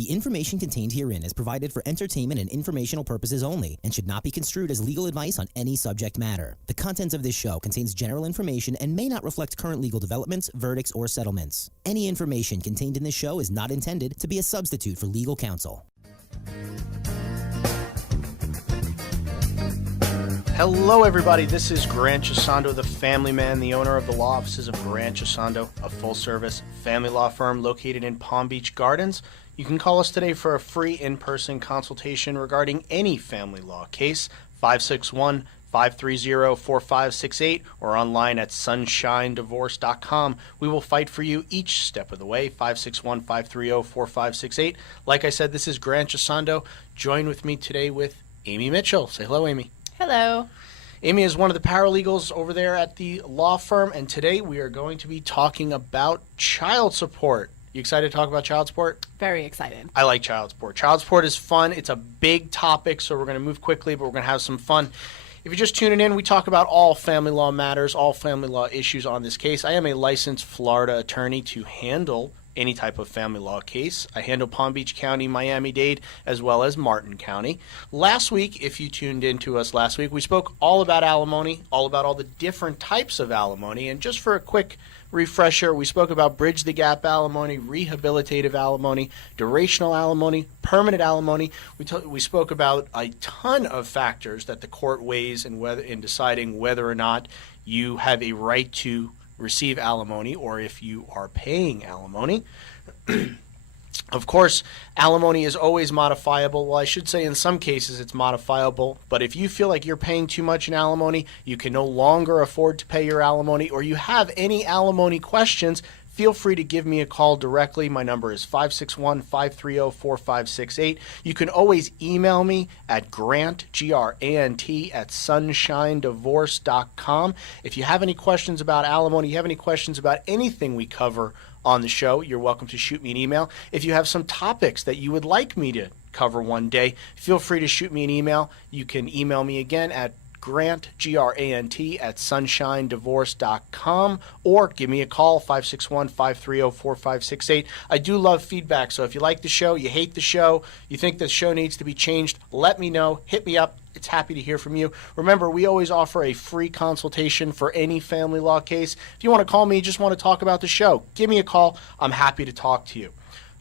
The information contained herein is provided for entertainment and informational purposes only and should not be construed as legal advice on any subject matter. The content of this show contains general information and may not reflect current legal developments, verdicts, or settlements. Any information contained in this show is not intended to be a substitute for legal counsel. Hello everybody, this is Grant Gisondo, the family man, the owner of the law offices of Grant Gisondo, a full-service family law firm located in Palm Beach Gardens. You can call us today for a free in-person consultation regarding any family law case, 561-530-4568, or online at sunshinedivorce.com. We will fight for you each step of the way, 561-530-4568. Like I said, this is Grant Gisondo. Join with me today with Amy Mitchell. Say hello, Amy. Hello. Amy is one of the paralegals over there at the law firm, and today we are going to be talking about child support. You excited to talk about child support? Very excited. I like child support. Child support is fun. It's a big topic, so we're going to move quickly, but we're going to have some fun. If you're just tuning in, we talk about all family law matters, all family law issues on this case. I am a licensed Florida attorney to handle any type of family law case. I handle Palm Beach County, Miami-Dade, as well as Martin County. Last week, if you tuned in to us last week, we spoke all about alimony, all about all the different types of alimony. And just for a quick refresher, we spoke about bridge the gap alimony, rehabilitative alimony, durational alimony, permanent alimony. We spoke about a ton of factors that the court weighs in deciding whether or not you have a right to receive alimony or if you are paying alimony. Of course, alimony is always modifiable. Well, I should say in some cases it's modifiable, but if you feel like you're paying too much in alimony, you can no longer afford to pay your alimony, or you have any alimony questions, feel free to give me a call directly. My number is 561-530-4568. You can always email me at Grant, G-R-A-N-T, at sunshinedivorce.com. If you have any questions about alimony, you have any questions about anything we cover on the show, you're welcome to shoot me an email. If you have some topics that you would like me to cover one day, feel free to shoot me an email. You can email me again at Grant, G-R-A-N-T, at sunshinedivorce.com, or give me a call, 561-530-4568. I do love feedback, so if you like the show, you hate the show, you think the show needs to be changed, let me know, hit me up. It's happy to hear from you. Remember, we always offer a free consultation for any family law case. If you want to call me, just want to talk about the show, give me a call. I'm happy to talk to you.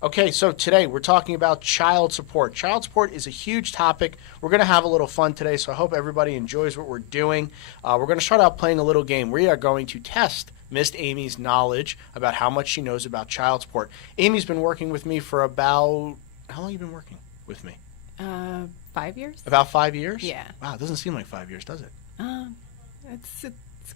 Okay, so today we're talking about child support. Child support is a huge topic. We're going to have a little fun today, so I hope everybody enjoys what we're doing. We're going to start out playing a little game. We are going to test Miss Amy's knowledge about how much she knows about child support. Amy's been working with me for about, how long have you been working with me? 5 years? About 5 years? Yeah. Wow, it doesn't seem like 5 years, does it? It's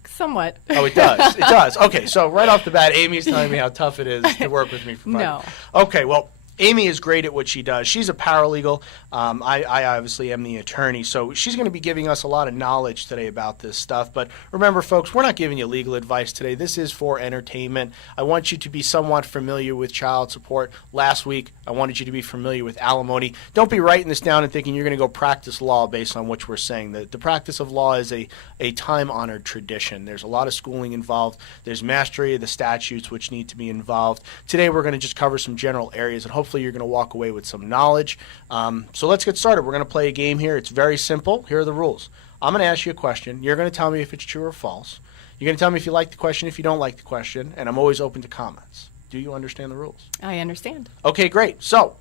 somewhat. Oh, it does. It does. Okay, so right off the bat, Amy's telling me how tough it is to work with me for 5 years. Okay, well, Amy is great at what she does. She's a paralegal. I obviously am the attorney, so she's going to be giving us a lot of knowledge today about this stuff. But remember, folks, we're not giving you legal advice today. This is for entertainment. I want you to be somewhat familiar with child support. Last week, I wanted you to be familiar with alimony. Don't be writing this down and thinking you're going to go practice law based on what we're saying. The practice of law is a time-honored tradition. There's a lot of schooling involved. There's mastery of the statutes which need to be involved. Today, we're going to just cover some general areas, and hopefully you're going to walk away with some knowledge. So let's get started. We're going to play a game here. It's very simple. Here are the rules. I'm going to ask you a question. You're going to tell me if it's true or false. You're going to tell me if you like the question, if you don't like the question, and I'm always open to comments. Do you understand the rules? I understand. Okay, great. So,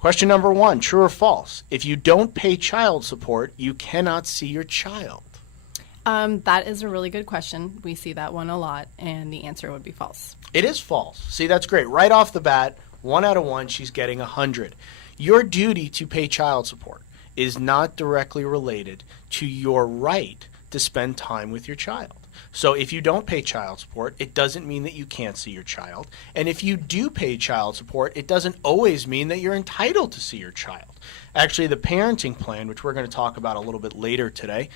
question number 1, true or false? If you don't pay child support, you cannot see your child. That is a really good question. We see that one a lot, and the answer would be false. It is false. See, that's great. Right off the bat, 1 out of 1, she's getting 100. Your duty to pay child support is not directly related to your right to spend time with your child. So if you don't pay child support, it doesn't mean that you can't see your child. And if you do pay child support, it doesn't always mean that you're entitled to see your child. Actually, the parenting plan, which we're going to talk about a little bit later today,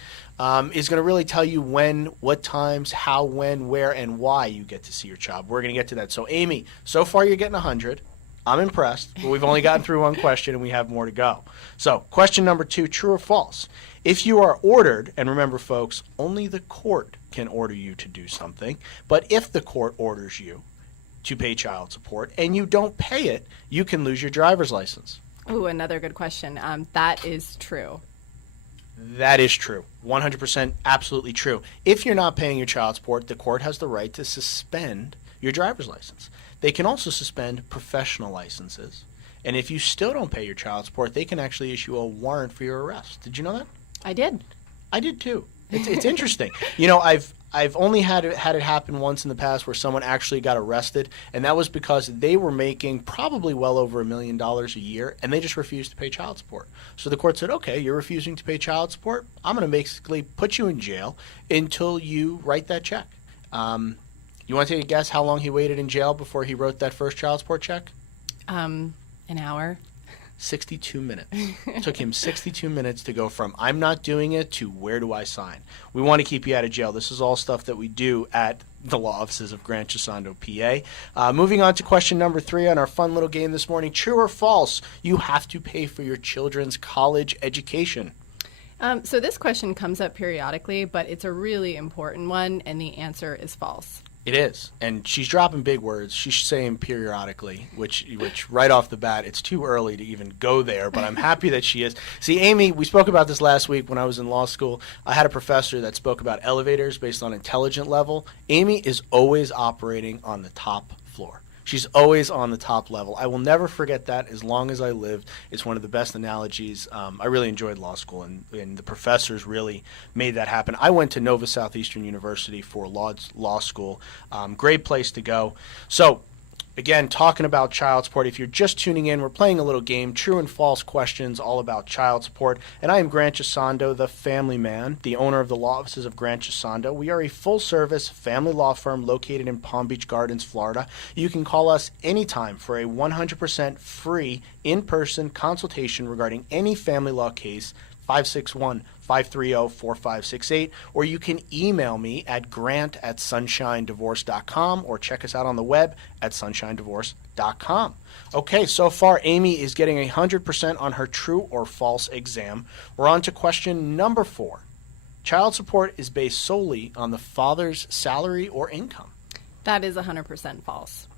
is going to really tell you when, what times, how, when, where, and why you get to see your child. We're going to get to that. So, Amy, so far you're getting 100. I'm impressed, but we've only gotten through one question and we have more to go. So, question number 2, true or false? If you are ordered, and remember folks, only the court can order you to do something, but if the court orders you to pay child support and you don't pay it, you can lose your driver's license. Ooh, another good question. That is true. That is true. 100% absolutely true. If you're not paying your child support, the court has the right to suspend your driver's license. They can also suspend professional licenses. And if you still don't pay your child support, they can actually issue a warrant for your arrest. Did you know that? I did. I did too. It's interesting. You know, I've only had it happen once in the past where someone actually got arrested, and that was because they were making probably well over $1 million a year, and they just refused to pay child support. So the court said, okay, you're refusing to pay child support. I'm going to basically put you in jail until you write that check. You want to take a guess how long he waited in jail before he wrote that first child support check? An hour. 62 minutes. It took him 62 minutes to go from I'm not doing it to where do I sign? We want to keep you out of jail. This is all stuff that we do at the law offices of Grant Gisondo, PA. Moving on to question number 3 on our fun little game this morning. True or false? You have to pay for your children's college education. So this question comes up periodically, but it's a really important one, and the answer is false. It is, and she's dropping big words. She's saying periodically, which right off the bat, it's too early to even go there, but I'm happy that she is. See, Amy, we spoke about this last week when I was in law school. I had a professor that spoke about elevators based on intelligent level. Amy is always operating on the top floor. She's always on the top level. I will never forget that as long as I lived. It's one of the best analogies. I really enjoyed law school, and the professors really made that happen. I went to Nova Southeastern University for law school. Great place to go. So, again, talking about child support. If you're just tuning in, we're playing a little game, true and false questions all about child support. And I am Grant Gisondo, the family man, the owner of the law offices of Grant Gisondo. We are a full-service family law firm located in Palm Beach Gardens, Florida. You can call us anytime for a 100% free in-person consultation regarding any family law case, 561-530-4568, or you can email me at grant@sunshinedivorce.com or check us out on the web at sunshinedivorce.com. Okay, so far Amy is getting 100% on her true or false exam. We're on to question number 4. Child support is based solely on the father's salary or income. That is 100% false.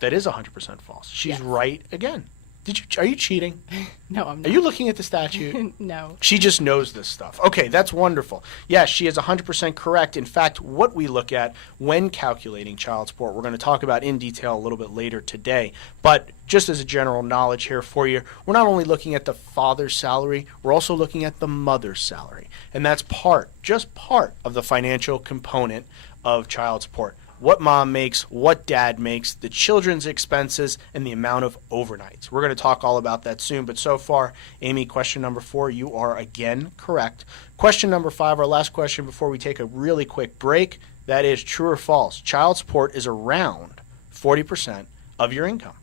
That is 100% false. She's Yes. right again. Are you cheating? No, I'm not. Are you looking at the statute? No. She just knows this stuff. Okay, that's wonderful. Yes, she is 100% correct. In fact, what we look at when calculating child support, we're going to talk about in detail a little bit later today. But just as a general knowledge here for you, we're not only looking at the father's salary, we're also looking at the mother's salary. And that's just part of the financial component of child support. What mom makes, what dad makes, the children's expenses, and the amount of overnights. We're going to talk all about that soon, but so far, Amy, question number 4, you are again correct. Question number 5, our last question before we take a really quick break, that is true or false. Child support is around 40% of your income.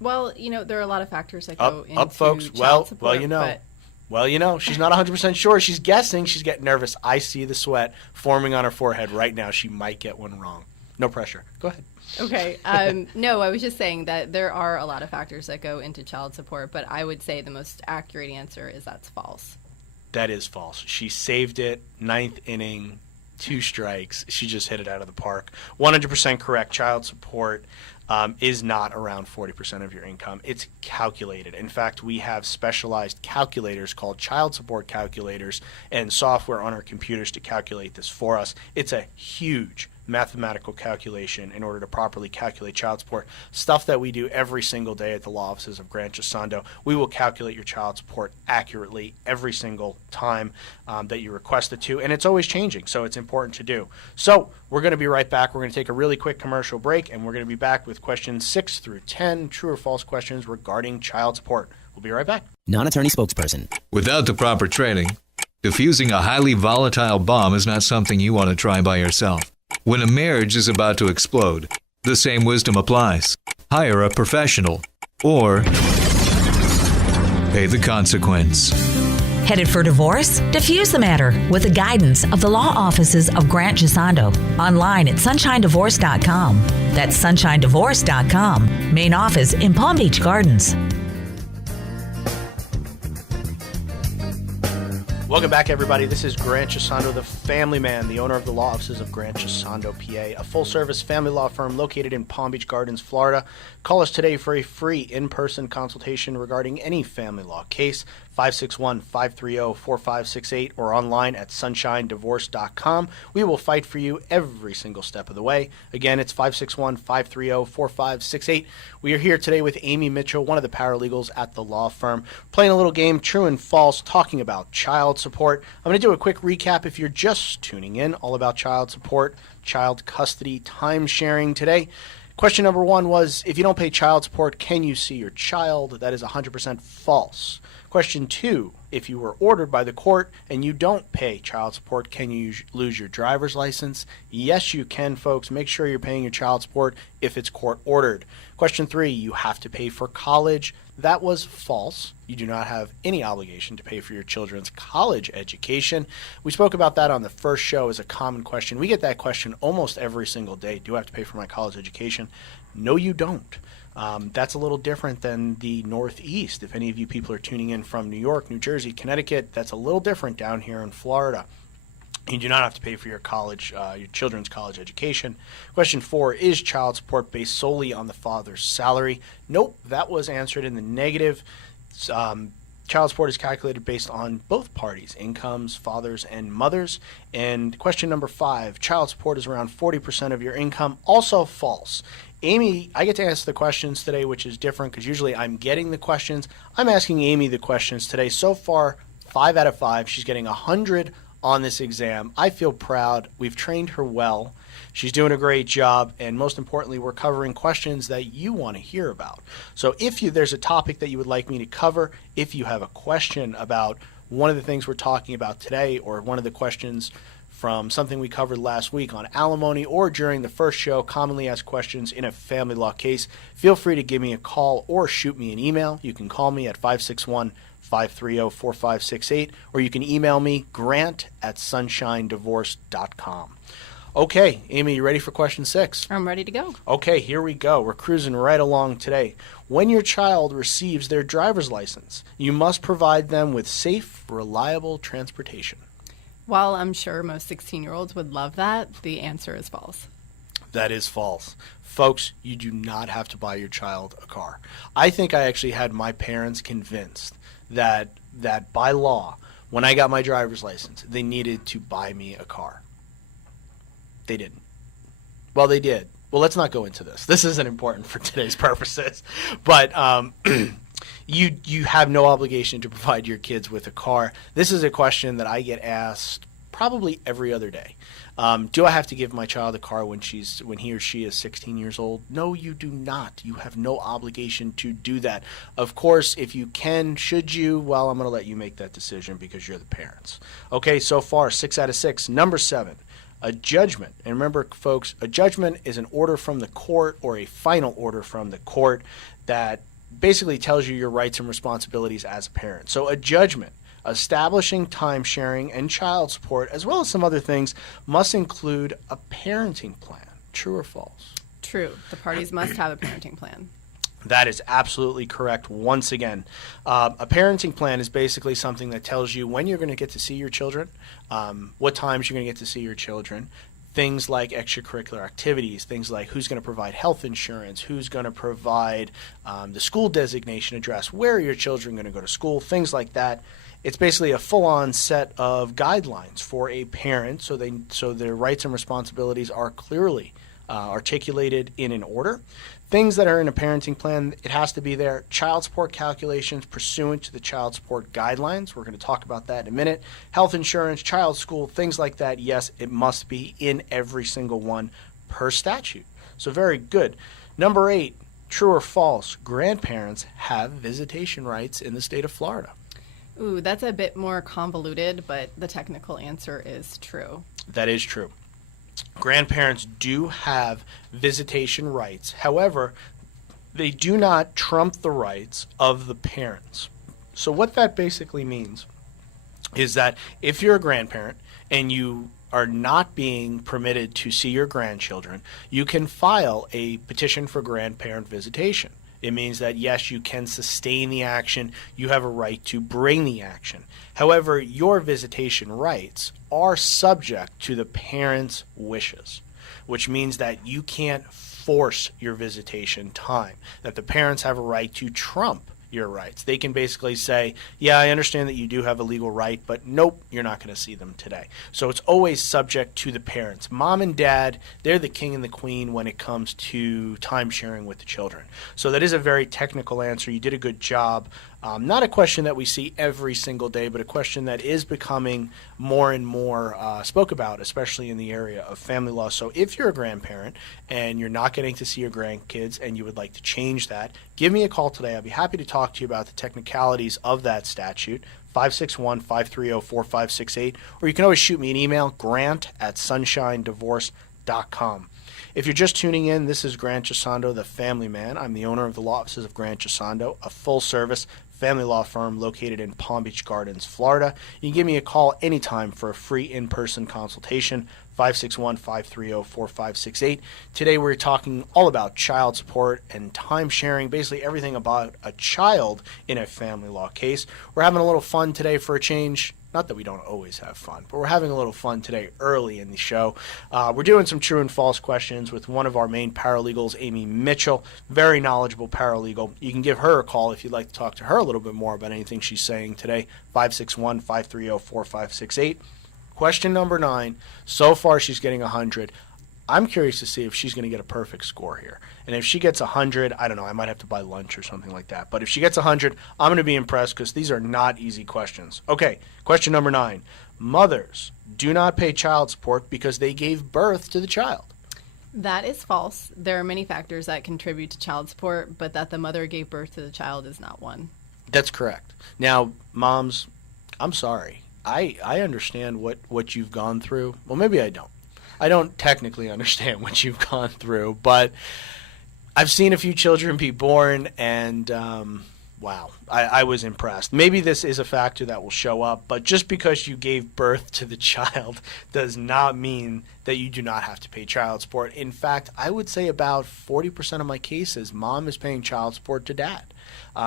Well, there are a lot of factors that go into up, folks. child support. Well, she's not 100% sure. She's guessing. She's getting nervous. I see the sweat forming on her forehead right now. She might get one wrong. No pressure. Go ahead. Okay. No, I was just saying that there are a lot of factors that go into child support, but I would say the most accurate answer is that's false. That is false. She saved it. 9th inning, 2 strikes. She just hit it out of the park. 100% correct. Child support is not around 40% of your income. It's calculated. In fact, we have specialized calculators called child support calculators and software on our computers to calculate this for us. It's a huge mathematical calculation in order to properly calculate child support. Stuff that we do every single day at the law offices of Grant Gisondo. We will calculate your child support accurately every single time that you request it to, and it's always changing, so it's important to do. So we're going to be right back. We're going to take a really quick commercial break, and we're going to be back with questions 6 through 10, true or false questions regarding child support. We'll be right back. Non-attorney spokesperson. Without the proper training, defusing a highly volatile bomb is not something you want to try by yourself. When a marriage is about to explode, the same wisdom applies. Hire a professional or pay the consequence. Headed for divorce? Diffuse the matter with the guidance of the law offices of Grant Gisondo. Online at sunshinedivorce.com. That's sunshinedivorce.com. Main office in Palm Beach Gardens. Welcome back, everybody. This is Grant Gisondo, the family man, the owner of the law offices of Grant Gisondo, PA, a full-service family law firm located in Palm Beach Gardens, Florida. Call us today for a free in-person consultation regarding any family law case, 561-530-4568, or online at sunshinedivorce.com. We will fight for you every single step of the way. Again, it's 561-530-4568. We are here today with Amy Mitchell, one of the paralegals at the law firm, playing a little game, true and false, talking about child support. I'm going to do a quick recap if you're just tuning in, all about child support, child custody, time sharing today. Question number one was, if you don't pay child support, can you see your child? That is 100% false. Question two, if you were ordered by the court and you don't pay child support, can you lose your driver's license? Yes, you can, folks. Make sure you're paying your child support if it's court ordered. Question three, you have to pay for college. That was false. You do not have any obligation to pay for your children's college education. We spoke about that on the first show as a common question. We get that question almost every single day. Do I have to pay for my college education? No, you don't. That's a little different than the Northeast. If any of you people are tuning in from New York, New Jersey, Connecticut, that's a little different down here in Florida. You do not have to pay for your college, your children's college education. Question four, is child support based solely on the father's salary? Nope, that was answered in the negative. Child support is calculated based on both parties' incomes, fathers and mothers. And question number five, child support is around 40% of your income. Also false. Amy, I get to ask the questions today, which is different because usually I'm getting the questions. I'm asking Amy the questions today. So far, 5 out of 5. She's getting 100 on this exam. I feel proud. We've trained her well. She's doing a great job, and most importantly, we're covering questions that you want to hear about. So if there's a topic that you would like me to cover, if you have a question about one of the things we're talking about today, or one of the questions from something we covered last week on alimony, or during the first show, commonly asked questions in a family law case, feel free to give me a call or shoot me an email. You can call me at 561-530-4568, or you can email me, grant@sunshinedivorce.com. Okay, Amy, you ready for question 6? I'm ready to go. Okay, here we go. We're cruising right along today. When your child receives their driver's license, you must provide them with safe, reliable transportation. While I'm sure most 16-year-olds would love that, the answer is false. That is false. Folks, you do not have to buy your child a car. I think I actually had my parents convinced that by law, when I got my driver's license, they needed to buy me a car. They didn't. Well, they did. Well, let's not go into this. This isn't important for today's purposes. But you have no obligation to provide your kids with a car. This is a question that I get asked probably every other day. Do I have to give my child a car when he or she is 16 years old? No, you do not. You have no obligation to do that. Of course, if you can, should you? Well, I'm going to let you make that decision because you're the parents. Okay, so far, 6 out of 6. Number 7. A judgment. And remember, folks, a judgment is an order from the court or a final order from the court that basically tells you your rights and responsibilities as a parent. So a judgment establishing time sharing and child support, as well as some other things, must include a parenting plan. True or false? True. The parties must have a parenting plan. That is absolutely correct. Once again, a parenting plan is basically something that tells you when you're going to get to see your children, what times you're going to get to see your children, things like extracurricular activities, things like who's going to provide health insurance, who's going to provide the school designation address, where are your children going to go to school, things like that. It's basically a full-on set of guidelines for a parent so their rights and responsibilities are clearly articulated in an order. Things that are in a parenting plan, it has to be there. Child support calculations pursuant to the child support guidelines. We're going to talk about that in a minute. Health insurance, child school, things like that. Yes, it must be in every single one per statute. So very good. Number 8, true or false, grandparents have visitation rights in the state of Florida. Ooh, that's a bit more convoluted, but the technical answer is true. That is true. Grandparents do have visitation rights. However, they do not trump the rights of the parents. So what that basically means is that if you're a grandparent and you are not being permitted to see your grandchildren, you can file a petition for grandparent visitation. It means that, yes, you can sustain the action. You have a right to bring the action. However, your visitation rights are subject to the parent's wishes, which means that you can't force your visitation time, that the parents have a right to trump your rights. They can basically say, yeah, I understand that you do have a legal right, but nope, you're not going to see them today. So it's always subject to the parents. Mom and dad, they're the king and the queen when it comes to time sharing with the children. So that is a very technical answer. You did a good job. Not a question that we see every single day, but a question that is becoming more and more spoke about, especially in the area of family law. So if you're a grandparent and you're not getting to see your grandkids and you would like to change that, give me a call today. I'll be happy to talk to you about the technicalities of that statute, 561-530-4568, or you can always shoot me an email, grant@sunshinedivorce.com. If you're just tuning in, this is Grant Gisondo, the family man. I'm the owner of the law offices of Grant Gisondo, a full-service family law firm located in Palm Beach Gardens, Florida. You can give me a call anytime for a free in-person consultation, 561-530-4568. Today we're talking all about child support and time sharing, basically everything about a child in a family law case. We're having a little fun today for a change. Not that we don't always have fun, but we're having a little fun today early in the show. We're doing some true and false questions with one of our main paralegals, Amy Mitchell, very knowledgeable paralegal. You can give her a call if you'd like to talk to her a little bit more about anything she's saying today, 561-530-4568. Question number 9. So far she's getting 100. I'm curious to see if she's going to get a perfect score here. And if she gets 100, I don't know, I might have to buy lunch or something like that. But if she gets 100, I'm going to be impressed because these are not easy questions. Okay, question number 9. Mothers do not pay child support because they gave birth to the child. That is false. There are many factors that contribute to child support, but that the mother gave birth to the child is not one. That's correct. Now, moms, I'm sorry. I understand what you've gone through. Well, maybe I don't. I don't technically understand what you've gone through, but I've seen a few children be born, and wow, I was impressed. Maybe this is a factor that will show up, but just because you gave birth to the child does not mean that you do not have to pay child support. In fact, I would say about 40% of my cases, mom is paying child support to dad.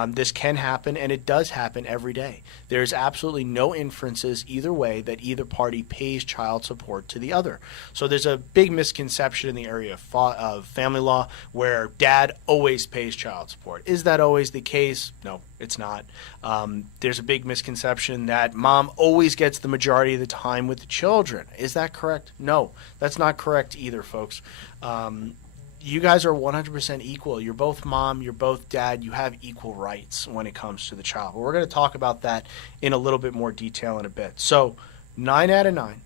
This can happen, and it does happen every day. There's absolutely no inferences either way that either party pays child support to the other. So there's a big misconception in the area of family law where dad always pays child support. Is that always the case? No, it's not. There's a big misconception that mom always gets the majority of the time with the children. Is that correct? No, that's not correct either, folks. You guys are 100% equal. You're both mom, you're both dad. You have equal rights when it comes to the child. But we're going to talk about that in a little bit more detail in a bit. So 9 out of 9.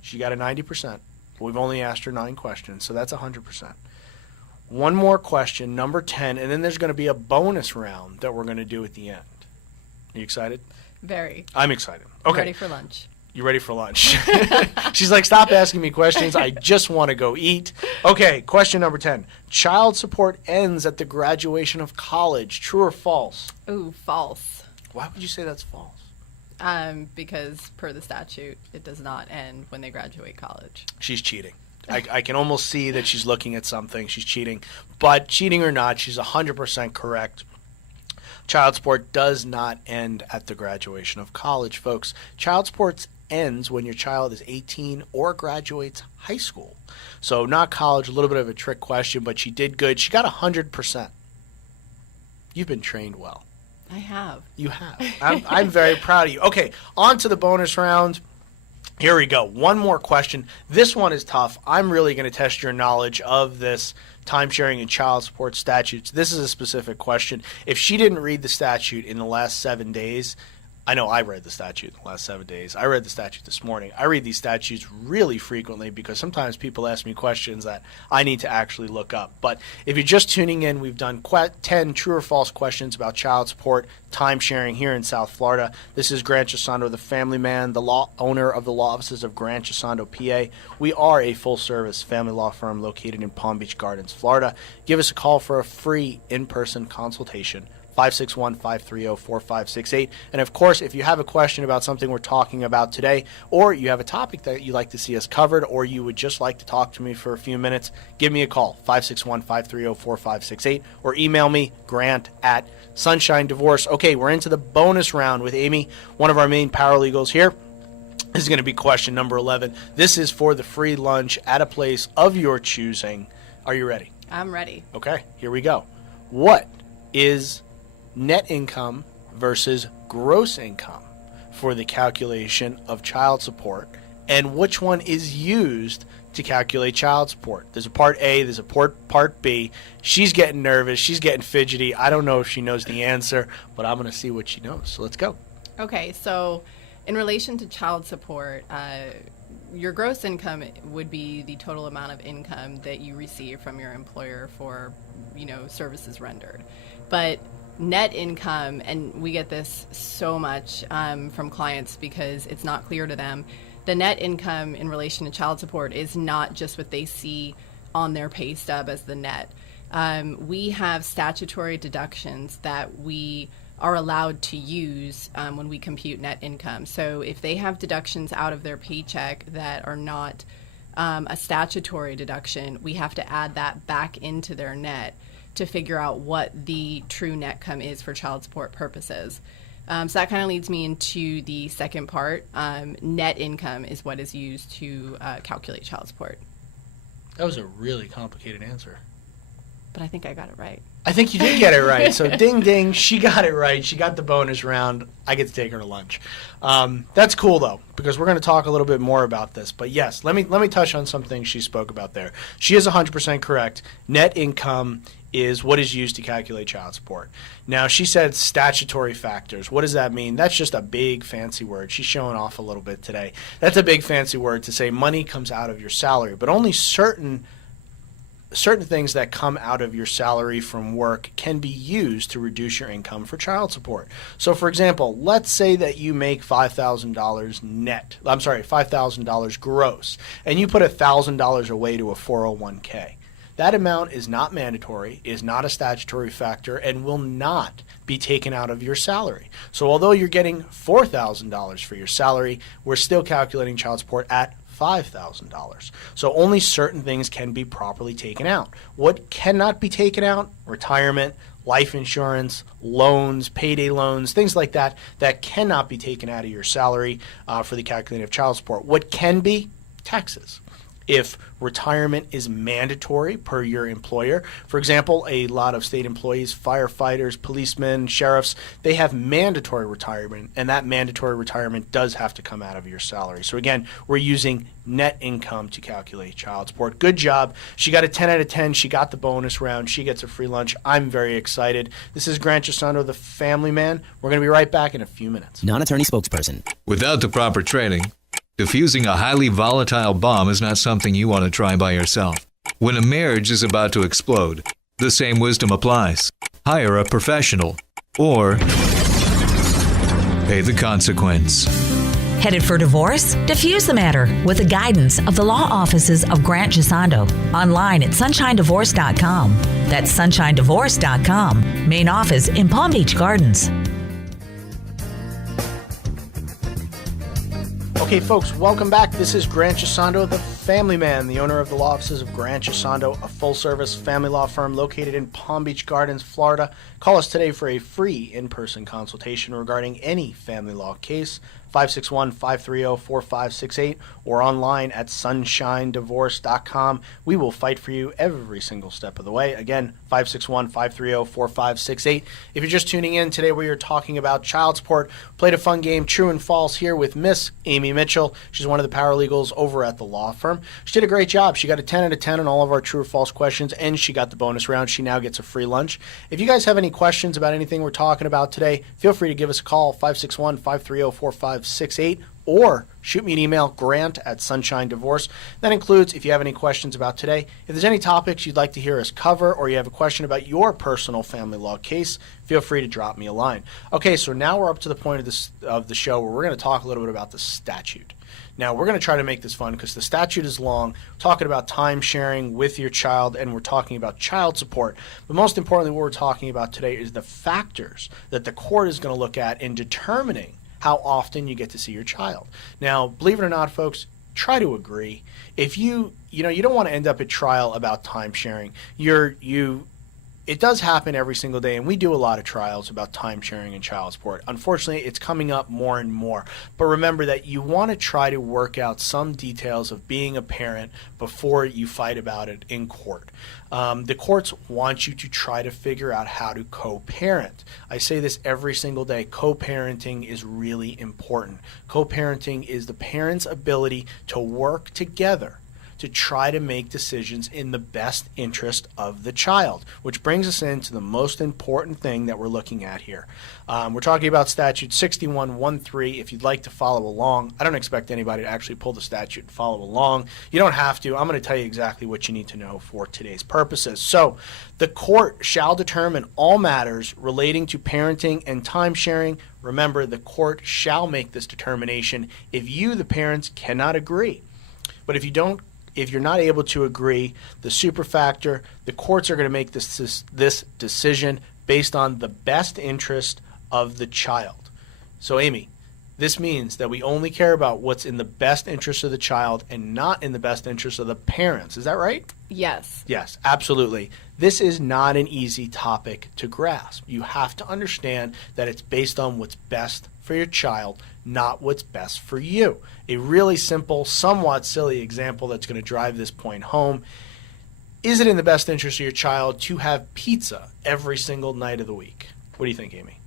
She got a 90%. We've only asked her 9 questions, so that's 100%. One more question, number 10, and then there's going to be a bonus round that we're going to do at the end. Are you excited? Very. I'm excited. Okay. Ready for lunch. You ready for lunch? She's like, stop asking me questions. I just want to go eat. Okay, question number 10. Child support ends at the graduation of college. True or false? Ooh, false. Why would you say that's false? Because per the statute, it does not end when they graduate college. She's cheating. I can almost see that she's looking at something. She's cheating. But cheating or not, she's 100% correct. Child support does not end at the graduation of college, folks. Child support ends when your child is 18 or graduates high school. So not college, a little bit of a trick question, but she did good. She got 100%. You've been trained well. I have. You have. I'm very proud of you. Okay, on to the bonus round. Here we go. One more question. This one is tough. I'm really going to test your knowledge of this timesharing and child support statutes. This is a specific question. If she didn't read the statute in the last 7 days, I know I read the statute in the last 7 days. I read the statute this morning. I read these statutes really frequently because sometimes people ask me questions that I need to actually look up. But if you're just tuning in, we've done 10 true or false questions about child support, time sharing here in South Florida. This is Grant Gisondo, the family man, the law owner of the law offices of Grant Gisondo, PA. We are a full-service family law firm located in Palm Beach Gardens, Florida. Give us a call for a free in-person consultation, 561-530-4568. And of course, if you have a question about something we're talking about today, or you have a topic that you'd like to see us covered, or you would just like to talk to me for a few minutes, give me a call, 561-530-4568, or email me, grant@Sunshine Divorce. Okay, we're into the bonus round with Amy, one of our main paralegals here. This is going to be question number 11. This is for the free lunch at a place of your choosing. Are you ready? I'm ready. Okay, here we go. What is net income versus gross income for the calculation of child support, and which one is used to calculate child support? There's a part A, there's a part B. She's getting nervous, she's getting fidgety. I don't know if she knows the answer, but I'm going to see what she knows. So let's go. Okay, so in relation to child support, your gross income would be the total amount of income that you receive from your employer for, services rendered. But net income, and we get this so much from clients because it's not clear to them, the net income in relation to child support is not just what they see on their pay stub as the net. We have statutory deductions that we are allowed to use when we compute net income. So if they have deductions out of their paycheck that are not a statutory deduction, we have to add that back into their net to figure out what the true net income is for child support purposes. So that kind of leads me into the second part. Net income is what is used to calculate child support. That was a really complicated answer. But I think I got it right. I think you did get it right. So ding, ding, she got it right. She got the bonus round. I get to take her to lunch. That's cool, though, because we're going to talk a little bit more about this. But, yes, let me touch on some things she spoke about there. She is 100% correct. Net income is what is used to calculate child support. Now, she said statutory factors. What does that mean? That's just a big fancy word. She's showing off a little bit today. That's a big fancy word to say money comes out of your salary, but only certain things that come out of your salary from work can be used to reduce your income for child support. So, for example, let's say that you make $5,000 gross, and you put $1,000 away to a 401k. That amount is not mandatory, is not a statutory factor, and will not be taken out of your salary. So although you're getting $4,000 for your salary, we're still calculating child support at $5,000. So only certain things can be properly taken out. What cannot be taken out? Retirement, life insurance, loans, payday loans, things like that, that cannot be taken out of your salary for the calculating of child support. What can be? Taxes. If retirement is mandatory per your employer, for example, a lot of state employees, firefighters, policemen, sheriffs, they have mandatory retirement, and that mandatory retirement does have to come out of your salary. So again, we're using net income to calculate child support. Good job. She got a 10 out of 10. She got the bonus round. She gets a free lunch. I'm very excited. This is Grant Gisondo, the Family Man. We're going to be right back in a few minutes. Non-attorney spokesperson. Without the proper training, diffusing a highly volatile bomb is not something you want to try by yourself. When a marriage is about to explode, the same wisdom applies. Hire a professional or pay the consequence. Headed for divorce? Diffuse the matter with the guidance of the law offices of Grant Gisondo. Online at SunshineDivorce.com. That's SunshineDivorce.com. Main office in Palm Beach Gardens. Okay, folks, welcome back. This is Grant Gisondo, the Family Man, the owner of the law offices of Grant Gisondo, a full-service family law firm located in Palm Beach Gardens, Florida. Call us today for a free in-person consultation regarding any family law case, 561-530-4568, or online at SunshineDivorce.com. We will fight for you every single step of the way. Again, 561-530-4568. If you're just tuning in today, we are talking about child support. Played a fun game, True and False, here with Miss Amy Mitchell. She's one of the paralegals over at the law firm. She did a great job. She got a 10 out of 10 on all of our true or false questions, and she got the bonus round. She now gets a free lunch. If you guys have any questions about anything we're talking about today, feel free to give us a call, 561-530-4568, or shoot me an email, grant@Sunshine Divorce. That includes if you have any questions about today. If there's any topics you'd like to hear us cover, or you have a question about your personal family law case, feel free to drop me a line. Okay, so now we're up to the point of the show where we're going to talk a little bit about the statute. Now, we're going to try to make this fun because the statute is long. We're talking about time sharing with your child, and we're talking about child support. But most importantly, what we're talking about today is the factors that the court is going to look at in determining how often you get to see your child. Now, believe it or not, folks, try to agree. If you don't want to end up at trial about time sharing. It does happen every single day, and we do a lot of trials about time sharing and child support. Unfortunately, it's coming up more and more. But remember that you want to try to work out some details of being a parent before you fight about it in court. The courts want you to try to figure out how to co-parent. I say this every single day. Co-parenting is really important. Co-parenting is the parent's ability to work together to try to make decisions in the best interest of the child, which brings us into the most important thing that we're looking at here. We're talking about statute 6113. If you'd like to follow along, I don't expect anybody to actually pull the statute and follow along. You don't have to. I'm going to tell you exactly what you need to know for today's purposes. So, the court shall determine all matters relating to parenting and time sharing. Remember, the court shall make this determination if you, the parents, cannot agree. But if you're not able to agree, the super factor, the courts are going to make this decision based on the best interest of the child. So, Amy, this means that we only care about what's in the best interest of the child and not in the best interest of the parents. Is that right? Yes. Yes, absolutely. This is not an easy topic to grasp. You have to understand that it's based on what's best for your child, not what's best for you. A really simple, somewhat silly example that's going to drive this point home. Is it in the best interest of your child to have pizza every single night of the week? What do you think, Amy?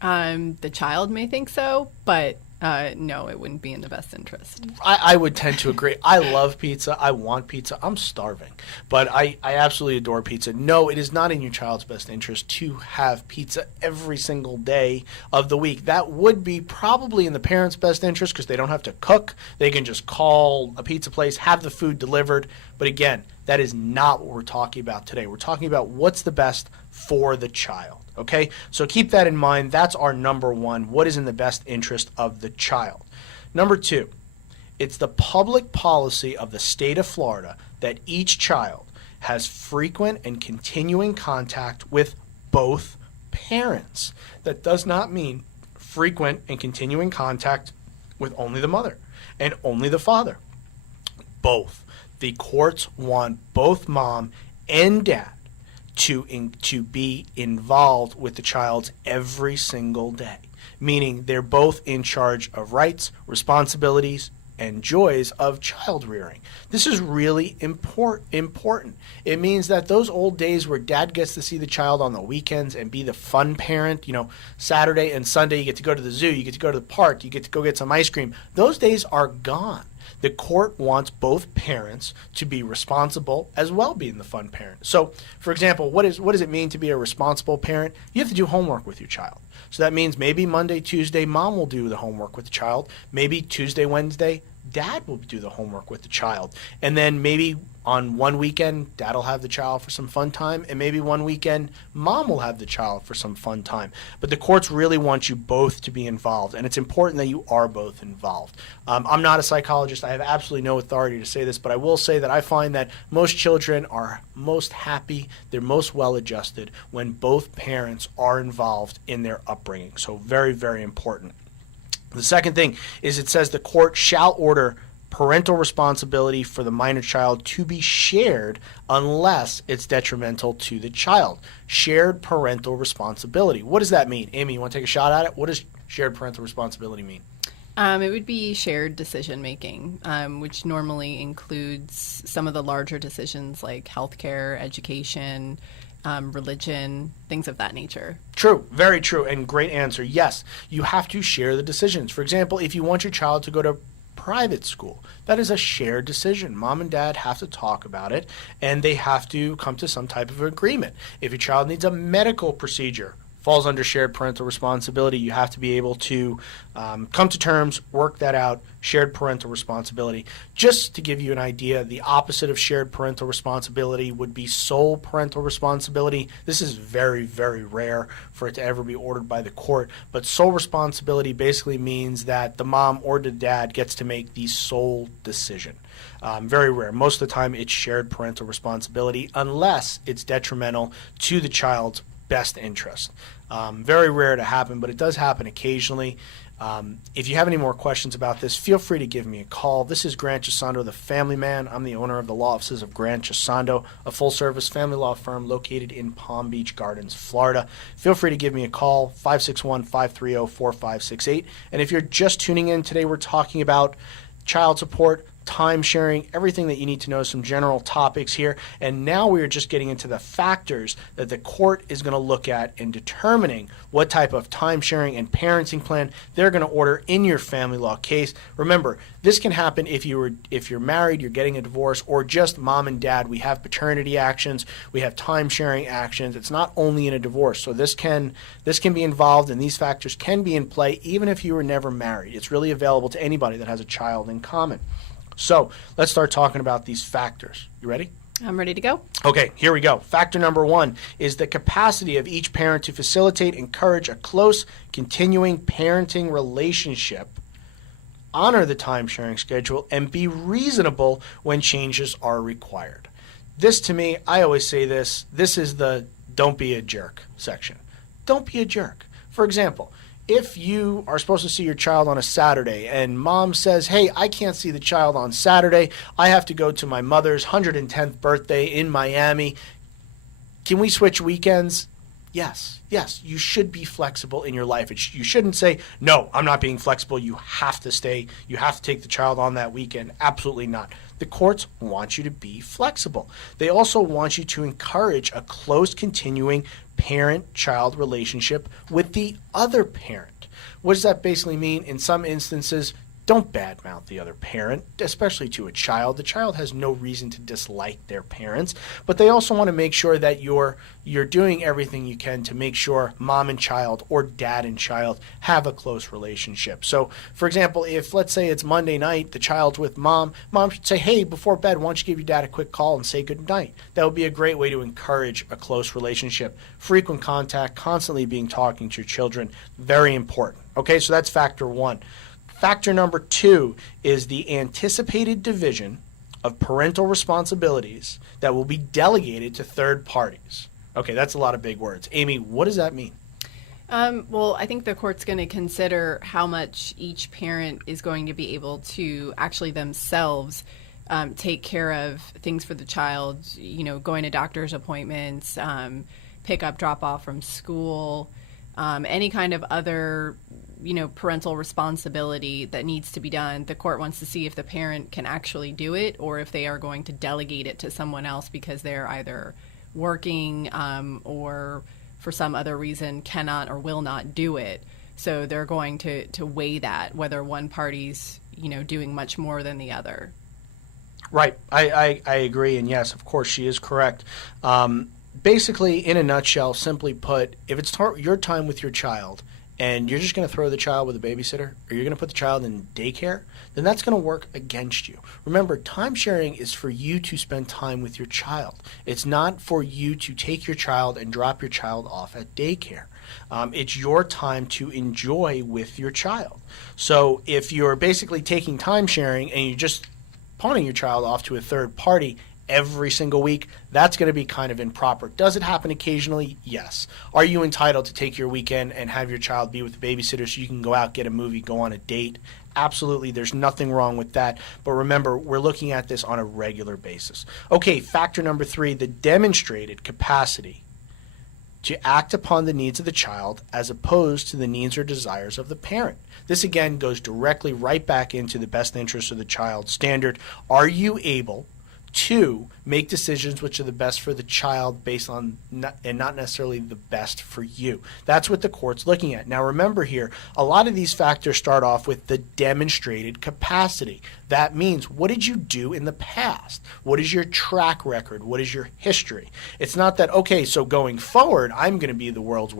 The child may think so, but no, it wouldn't be in the best interest. I would tend to agree. I love pizza. I want pizza. I'm starving. But I absolutely adore pizza. No, it is not in your child's best interest to have pizza every single day of the week. That would be probably in the parents' best interest because they don't have to cook. They can just call a pizza place, have the food delivered. But again, that is not what we're talking about today. We're talking about what's the best for the child. Okay, so keep that in mind. That's our number one. What is in the best interest of the child? Number two, it's the public policy of the state of Florida that each child has frequent and continuing contact with both parents. That does not mean frequent and continuing contact with only the mother and only the father. Both. The courts want both mom and dad to be involved with the child every single day, meaning they're both in charge of rights, responsibilities, and joys of child rearing. This is really important. It means that those old days where dad gets to see the child on the weekends and be the fun parent, Saturday and Sunday you get to go to the zoo, you get to go to the park, you get to go get some ice cream, those days are gone. The court wants both parents to be responsible as well being the fun parent. So, for example, what does it mean to be a responsible parent? You have to do homework with your child. So that means maybe Monday, Tuesday, mom will do the homework with the child. Maybe Tuesday, Wednesday, dad will do the homework with the child. And then maybe on one weekend, dad will have the child for some fun time. And maybe one weekend, mom will have the child for some fun time. But the courts really want you both to be involved. And it's important that you are both involved. I'm not a psychologist. I have absolutely no authority to say this. But I will say that I find that most children are most happy, they're most well-adjusted when both parents are involved in their upbringing. So very, very important. The second thing is it says the court shall order parental responsibility for the minor child to be shared unless it's detrimental to the child. Shared parental responsibility. What does that mean? Amy, you want to take a shot at it? What does shared parental responsibility mean? It would be shared decision making, which normally includes some of the larger decisions like healthcare, education, religion, things of that nature. True, very true, and great answer. Yes, you have to share the decisions. For example, if you want your child to go to private school, that is a shared decision. Mom and dad have to talk about it, and they have to come to some type of agreement. If your child needs a medical procedure, falls under shared parental responsibility. You have to be able to come to terms, work that out, shared parental responsibility. Just to give you an idea, the opposite of shared parental responsibility would be sole parental responsibility. This is very, very rare for it to ever be ordered by the court, but sole responsibility basically means that the mom or the dad gets to make the sole decision. Very rare. Most of the time it's shared parental responsibility unless it's detrimental to the child's best interest. Very rare to happen, but it does happen occasionally. If you have any more questions about this, feel free to give me a call. This is Grant Gisondo, the Family Man. I'm the owner of the law offices of Grant Gisondo, a full-service family law firm located in Palm Beach Gardens, Florida. Feel free to give me a call, 561-530-4568. And if you're just tuning in today, we're talking about child support, time sharing, everything that you need to know, some general topics here. And now we are just getting into the factors that the court is going to look at in determining what type of time sharing and parenting plan they're going to order in your family law case. Remember, this can happen if you're married, you're getting a divorce, or just mom and dad. We have paternity actions, we have time sharing actions. It's not only in a divorce. So this can be involved, and these factors can be in play even if you were never married. It's really available to anybody that has a child in common. So let's start talking about these factors. You ready? I'm ready to go. Okay, here we go. Factor number 1 is the capacity of each parent to facilitate, encourage a close, continuing parenting relationship, honor the time-sharing schedule, and be reasonable when changes are required. This, to me, I always say this is the don't be a jerk section. Don't be a jerk. For example, if you are supposed to see your child on a Saturday and mom says, hey, I can't see the child on Saturday, I have to go to my mother's 110th birthday in Miami, can we switch weekends? Yes, you should be flexible in your life. You shouldn't say, no, I'm not being flexible, you have to stay, you have to take the child on that weekend. Absolutely not. The courts want you to be flexible. They also want you to encourage a close, continuing parent-child relationship with the other parent. What does that basically mean? In some instances, don't badmouth the other parent, especially to a child. The child has no reason to dislike their parents, but they also want to make sure that you're doing everything you can to make sure mom and child or dad and child have a close relationship. So, for example, if let's say it's Monday night, the child's with mom should say, hey, before bed, why don't you give your dad a quick call and say good night? That would be a great way to encourage a close relationship. Frequent contact, constantly being talking to your children, very important. Okay, so that's factor 1. Factor number 2 is the anticipated division of parental responsibilities that will be delegated to third parties. Okay, that's a lot of big words. Amy, what does that mean? Well, I think the court's going to consider how much each parent is going to be able to actually themselves take care of things for the child, going to doctor's appointments, pick up, drop off from school, any kind of other parental responsibility that needs to be done. The court wants to see if the parent can actually do it or if they are going to delegate it to someone else because they're either working or for some other reason cannot or will not do it. So they're going to weigh that, whether one party's doing much more than the other. Right. I agree. And yes, of course, she is correct. Basically, in a nutshell, simply put, if it's your time with your child, and you're just going to throw the child with a babysitter, or you're going to put the child in daycare, then that's going to work against you. Remember, time sharing is for you to spend time with your child. It's not for you to take your child and drop your child off at daycare. It's your time to enjoy with your child. So if you're basically taking time sharing and you're just pawning your child off to a third party every single week, that's going to be kind of improper. Does it happen occasionally? Yes. Are you entitled to take your weekend and have your child be with a babysitter so you can go out, get a movie, go on a date? Absolutely. There's nothing wrong with that. But remember, we're looking at this on a regular basis. Okay, factor number 3, the demonstrated capacity to act upon the needs of the child as opposed to the needs or desires of the parent. This again goes directly right back into the best interest of the child standard. Are you able to make decisions which are the best for the child based on and not necessarily the best for you? That's what the court's looking at. Now remember here, a lot of these factors start off with the demonstrated capacity. That means, what did you do in the past? What is your track record? What is your history? It's not that, okay, so going forward, I'm going to be the world's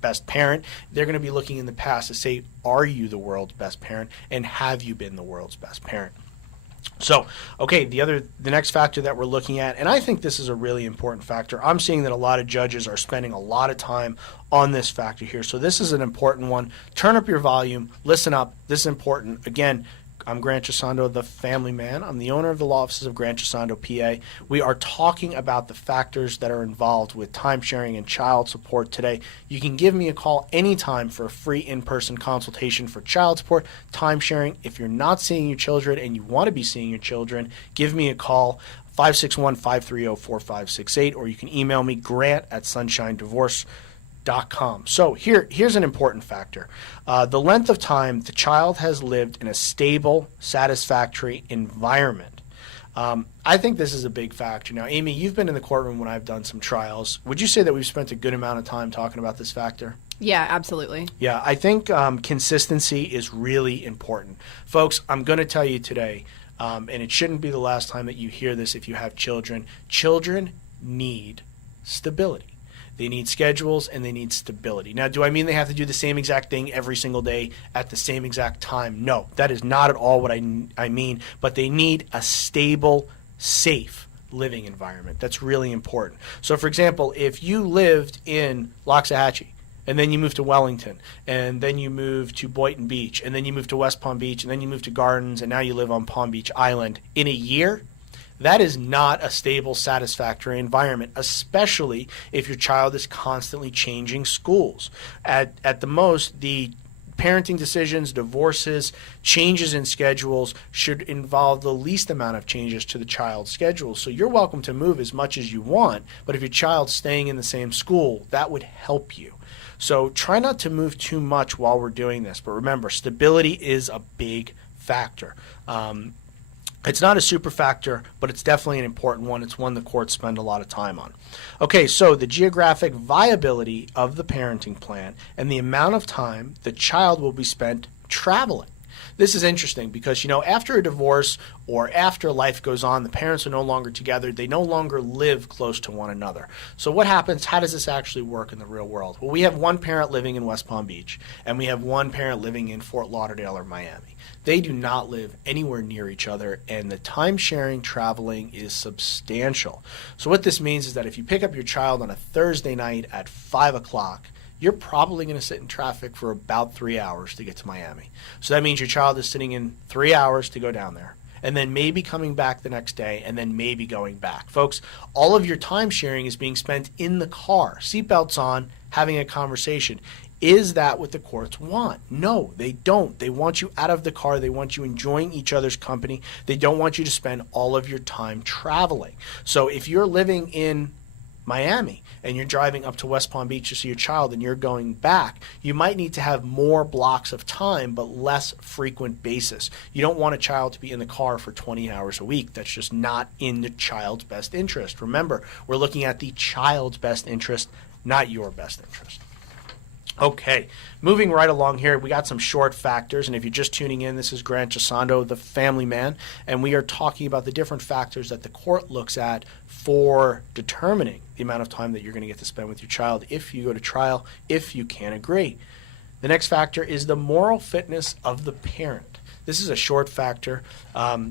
best parent. They're going to be looking in the past to say, are you the world's best parent, and have you been the world's best parent? So, okay, the next factor that we're looking at, and I think this is a really important factor. I'm seeing that a lot of judges are spending a lot of time on this factor here. So this is an important one. Turn up your volume. Listen up. This is important. Again, I'm Grant Gisondo, the family man. I'm the owner of the law offices of Grant Gisondo, PA. We are talking about the factors that are involved with timesharing and child support today. You can give me a call anytime for a free in-person consultation for child support, timesharing. If you're not seeing your children and you want to be seeing your children, give me a call, 561-530-4568, or you can email me, grant@sunshinedivorce.com. So here's an important factor. The length of time the child has lived in a stable, satisfactory environment. I think this is a big factor. Now, Amy, you've been in the courtroom when I've done some trials. Would you say that we've spent a good amount of time talking about this factor? Yeah, absolutely. Yeah, I think consistency is really important. Folks, I'm going to tell you today, and it shouldn't be the last time that you hear this if you have children. Children need stability. They need schedules and they need stability. Now, do I mean they have to do the same exact thing every single day at the same exact time? No, that is not at all what I mean, but they need a stable, safe living environment. That's really important. So, for example, if you lived in Loxahatchee, and then you moved to Wellington, and then you moved to Boynton Beach, and then you moved to West Palm Beach, and then you moved to Gardens, and now you live on Palm Beach Island, in a year, that is not a stable, satisfactory environment, especially if your child is constantly changing schools. At the most, the parenting decisions, divorces, changes in schedules should involve the least amount of changes to the child's schedule. So you're welcome to move as much as you want, but if your child's staying in the same school, that would help you. So try not to move too much while we're doing this. But remember, stability is a big factor. It's not a super factor, but it's definitely an important one. It's one the courts spend a lot of time on. Okay, so the geographic viability of the parenting plan and the amount of time the child will be spent traveling. This is interesting because, after a divorce or after life goes on, the parents are no longer together. They no longer live close to one another. So what happens? How does this actually work in the real world? Well, we have one parent living in West Palm Beach, and we have one parent living in Fort Lauderdale or Miami. They do not live anywhere near each other, and the time-sharing traveling is substantial. So what this means is that if you pick up your child on a Thursday night at 5 o'clock, you're probably going to sit in traffic for about 3 hours to get to Miami. So that means your child is sitting in 3 hours to go down there, and then maybe coming back the next day, and then maybe going back. Folks, all of your time sharing is being spent in the car, seatbelts on, having a conversation. Is that what the courts want? No, they don't. They want you out of the car. They want you enjoying each other's company. They don't want you to spend all of your time traveling. So if you're living in Miami and you're driving up to West Palm Beach to see your child and you're going back, you might need to have more blocks of time but less frequent basis. You don't want a child to be in the car for 20 hours a week. That's just not in the child's best interest. Remember, we're looking at the child's best interest, not your best interest. Okay, moving right along here, we got some short factors, and if you're just tuning in, this is Grant Gisondo, the family man, and we are talking about the different factors that the court looks at for determining the amount of time that you're going to get to spend with your child if you go to trial, if you can't agree. The next factor is the moral fitness of the parent. This is a short factor.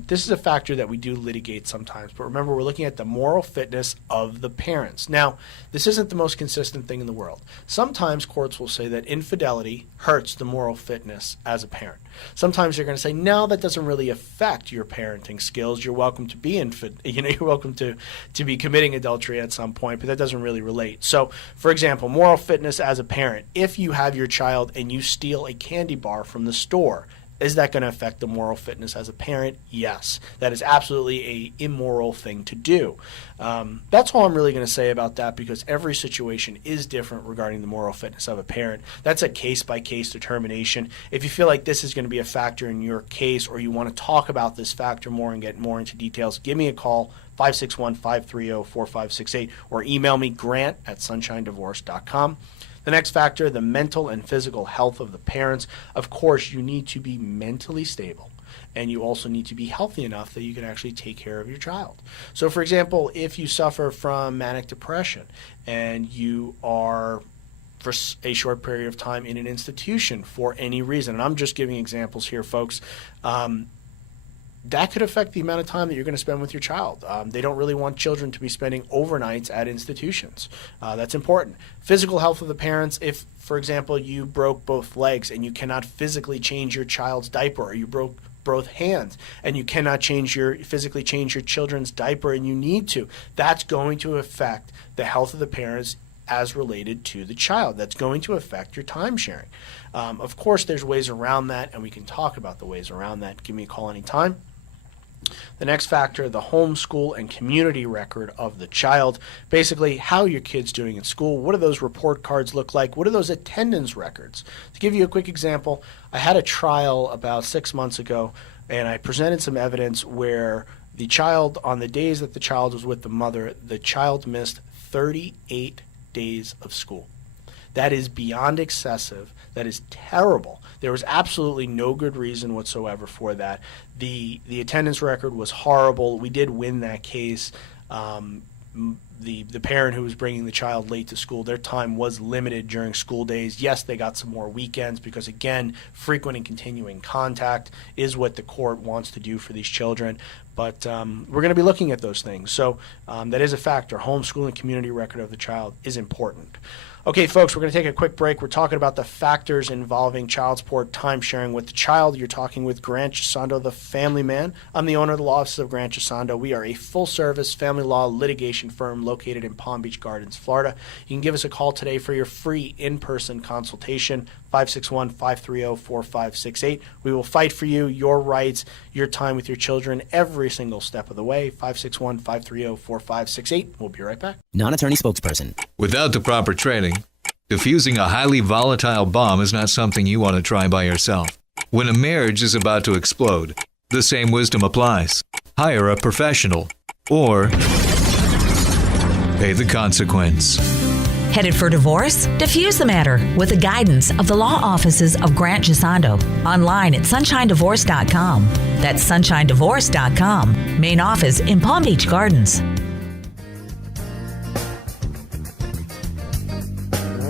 This is a factor that we do litigate sometimes, but remember, we're looking at the moral fitness of the parents. Now, this isn't the most consistent thing in the world. Sometimes courts will say that infidelity hurts the moral fitness as a parent. Sometimes they're going to say, no, that doesn't really affect your parenting skills. You're welcome to be you're welcome to be committing adultery at some point, but that doesn't really relate. So, for example, moral fitness as a parent. If you have your child and you steal a candy bar from the store, is that going to affect the moral fitness as a parent? Yes. That is absolutely an immoral thing to do. That's all I'm really going to say about that, because every situation is different regarding the moral fitness of a parent. That's a case-by-case determination. If you feel like this is going to be a factor in your case, or you want to talk about this factor more and get more into details, give me a call, 561-530-4568, or email me, grant@sunshinedivorce.com. The next factor, the mental and physical health of the parents. Of course, you need to be mentally stable, and you also need to be healthy enough that you can actually take care of your child. So, for example, if you suffer from manic depression and you are for a short period of time in an institution for any reason. And I'm just giving examples here, folks. That could affect the amount of time that you're going to spend with your child. They don't really want children to be spending overnights at institutions. That's important. Physical health of the parents. If, for example, you broke both legs and you cannot physically change your child's diaper, or you broke both hands and you cannot physically change your children's diaper and you need to, that's going to affect the health of the parents as related to the child. That's going to affect your time sharing. Of course, there's ways around that, and we can talk about the ways around that. Give me a call anytime. The next factor, the homeschool and community record of the child. Basically, how your kid's doing in school. What do those report cards look like? What are those attendance records? To give you a quick example, I had a trial about 6 months ago, and I presented some evidence where the child, on the days that the child was with the mother, the child missed 38 days of school. That is beyond excessive. That is terrible. There was absolutely no good reason whatsoever for that. The attendance record was horrible. We did win that case. The parent who was bringing the child late to school, their time was limited during school days. Yes, they got some more weekends because, again, frequent and continuing contact is what the court wants to do for these children. But we're going to be looking at those things. So that is a factor. Homeschool and community record of the child is important. Okay, folks, we're going to take a quick break. We're talking about the factors involving child support time sharing with the child. You're talking with Grant Gisondo, the family man. I'm the owner of the law office of Grant Gisondo. We are a full-service family law litigation firm located in Palm Beach Gardens, Florida. You can give us a call today for your free in-person consultation, 561-530-4568. We will fight for you, your rights, your time with your children every single step of the way. 561-530-4568. We'll be right back. Non-attorney spokesperson. Without the proper training, diffusing a highly volatile bomb is not something you want to try by yourself. When a marriage is about to explode, the same wisdom applies. Hire a professional or pay the consequence. Headed for divorce? Diffuse the matter with the guidance of the law offices of Grant Gisondo. Online at sunshinedivorce.com. That's sunshinedivorce.com. Main office in Palm Beach Gardens.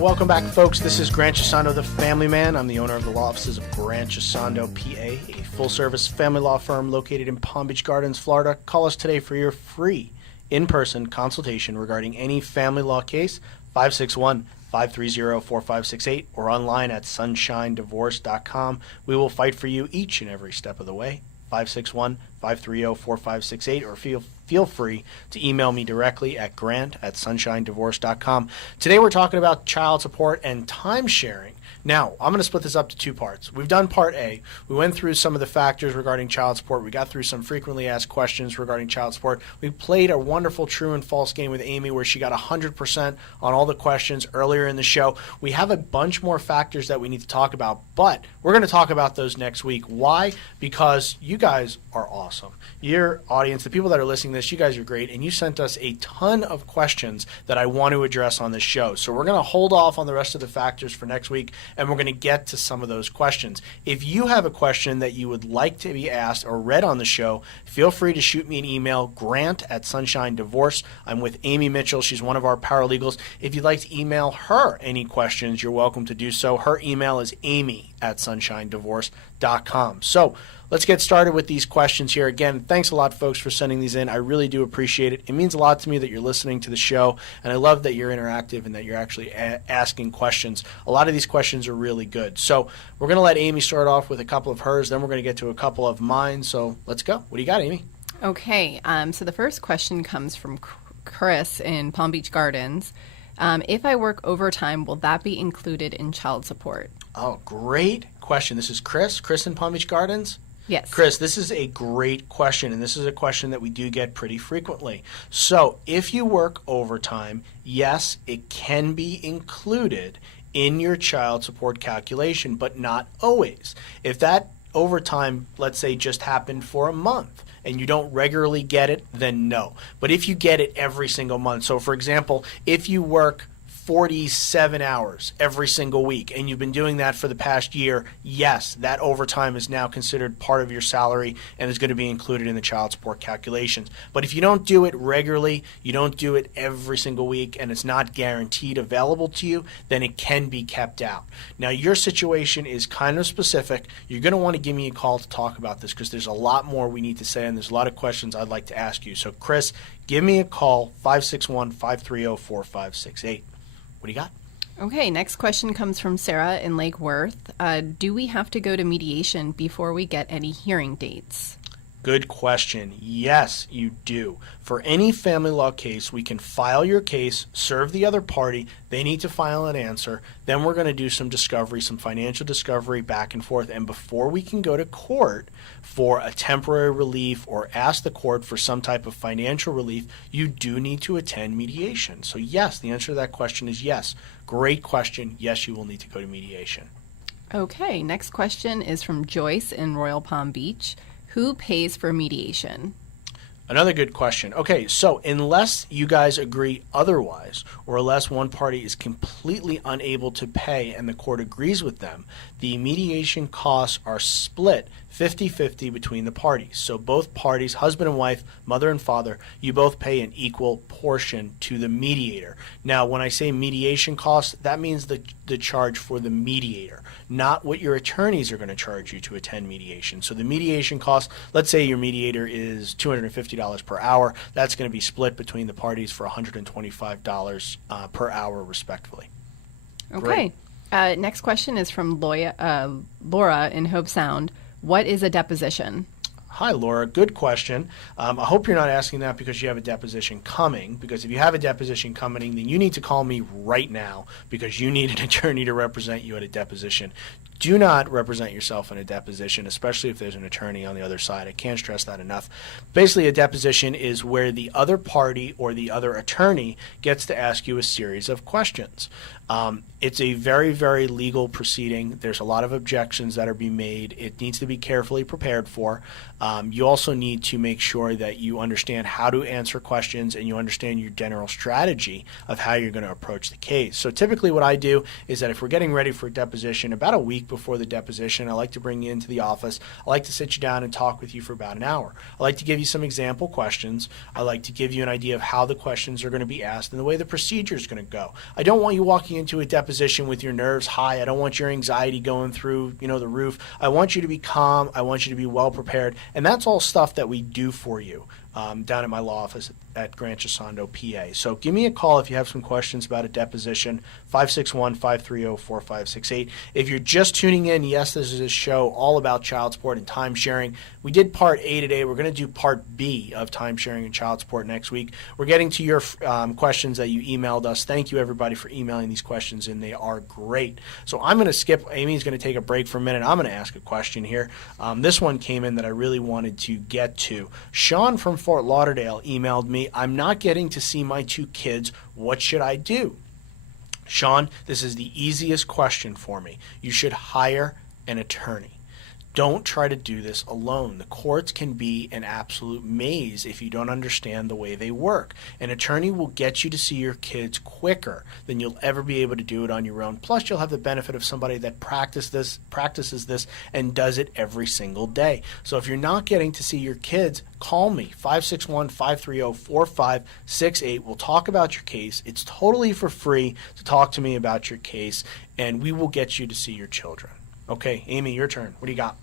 Welcome back, folks. This is Grant Gisondo, the family man. I'm the owner of the law offices of Grant Gisondo, PA, a full-service family law firm located in Palm Beach Gardens, Florida. Call us today for your free in-person consultation regarding any family law case, 561-530-4568, or online at sunshinedivorce.com. We will fight for you each and every step of the way. 561-530-4568, or feel free to email me directly at grant@sunshinedivorce.com. Today we're talking about child support and time sharing. Now, I'm going to split this up to two parts. We've done part A. We went through some of the factors regarding child support. We got through some frequently asked questions regarding child support. We played a wonderful true and false game with Amy where she got 100% on all the questions earlier in the show. We have a bunch more factors that we need to talk about, but we're going to talk about those next week. Why? Because you guys are awesome. Your audience, the people that are listening to this, you guys are great, and you sent us a ton of questions that I want to address on this show. So we're going to hold off on the rest of the factors for next week, and we're going to get to some of those questions. If you have a question that you would like to be asked or read on the show, feel free to shoot me an email, grant@sunshinedivorce. I'm with Amy Mitchell. She's one of our paralegals. If you'd like to email her any questions, you're welcome to do so. Her email is amy@sunshinedivorce.com. So let's get started with these questions here. Again, thanks a lot, folks, for sending these in. I really do appreciate it. It means a lot to me that you're listening to the show, and I love that you're interactive and that you're actually asking questions. A lot of these questions are really good. So we're going to let Amy start off with a couple of hers, then we're going to get to a couple of mine. So let's go. What do you got, Amy? Okay, so the first question comes from Chris in Palm Beach Gardens. If I work overtime, will that be included in child support? Oh, great question. This is Chris. Chris in Palm Beach Gardens? Yes. Chris, this is a great question, and this is a question that we do get pretty frequently. So if you work overtime, yes, it can be included in your child support calculation, but not always. If that overtime, let's say, just happened for a month, and you don't regularly get it, then no. But if you get it every single month, so for example, if you work 47 hours every single week, and you've been doing that for the past year, yes, that overtime is now considered part of your salary and is going to be included in the child support calculations. But if you don't do it regularly, you don't do it every single week, and it's not guaranteed available to you, then it can be kept out. Now, your situation is kind of specific. You're going to want to give me a call to talk about this because there's a lot more we need to say, and there's a lot of questions I'd like to ask you. So, Chris, give me a call, 561-530-4568. What do you got? Okay, next question comes from Sarah in Lake Worth. Do we have to go to mediation before we get any hearing dates? Good question. Yes, you do. For any family law case, we can file your case, serve the other party. They need to file an answer. Then we're going to do some discovery, some financial discovery back and forth. And before we can go to court for a temporary relief or ask the court for some type of financial relief, you do need to attend mediation. So yes, the answer to that question is yes. Great question. Yes, you will need to go to mediation. Okay, next question is from Joyce in Royal Palm Beach. Who pays for mediation? Another good question. Okay, so unless you guys agree otherwise, or unless one party is completely unable to pay and the court agrees with them, the mediation costs are split 50-50 between the parties. So both parties, husband and wife, mother and father, you both pay an equal portion to the mediator. Now, when I say mediation costs, that means the charge for the mediator, not what your attorneys are going to charge you to attend mediation. So the mediation cost, let's say your mediator is $250 per hour, that's going to be split between the parties for $125 per hour, respectively. Okay. Next question is from Laura in Hope Sound. What is a deposition? Hi, Laura. Good question. I hope you're not asking that because you have a deposition coming, because if you have a deposition coming, then you need to call me right now because you need an attorney to represent you at a deposition. Do not represent yourself in a deposition, especially if there's an attorney on the other side. I can't stress that enough. Basically, a deposition is where the other party or the other attorney gets to ask you a series of questions. It's a very, very legal proceeding. There's a lot of objections that are being made. It needs to be carefully prepared for. You also need to make sure that you understand how to answer questions and you understand your general strategy of how you're going to approach the case. So typically what I do is that if we're getting ready for a deposition, about a week before the deposition, I like to bring you into the office. I like to sit you down and talk with you for about an hour. I like to give you some example questions. I like to give you an idea of how the questions are going to be asked and the way the procedure is going to go. I don't want you walking into a deposition with your nerves high. I don't want your anxiety going through, the roof. I want you to be calm. I want you to be well prepared. And that's all stuff that we do for you down at my law office at Grant Gisondo, PA. So give me a call if you have some questions about a deposition, 561-530-4568. If you're just tuning in, yes, this is a show all about child support and time sharing. We did part A today. We're going to do part B of time sharing and child support next week. We're getting to your questions that you emailed us. Thank you, everybody, for emailing these questions, and they are great. So I'm going to skip. Amy's going to take a break for a minute. I'm going to ask a question here. This one came in that I really wanted to get to. Sean from Fort Lauderdale emailed me, I'm not getting to see my 2 kids. What should I do? Sean, this is the easiest question for me. You should hire an attorney. Don't try to do this alone. The courts can be an absolute maze if you don't understand the way they work. An attorney will get you to see your kids quicker than you'll ever be able to do it on your own. Plus, you'll have the benefit of somebody that practices this and does it every single day. So if you're not getting to see your kids, call me, 561-530-4568. We'll talk about your case. It's totally for free to talk to me about your case, and we will get you to see your children. Okay, Amy, your turn. What do you got?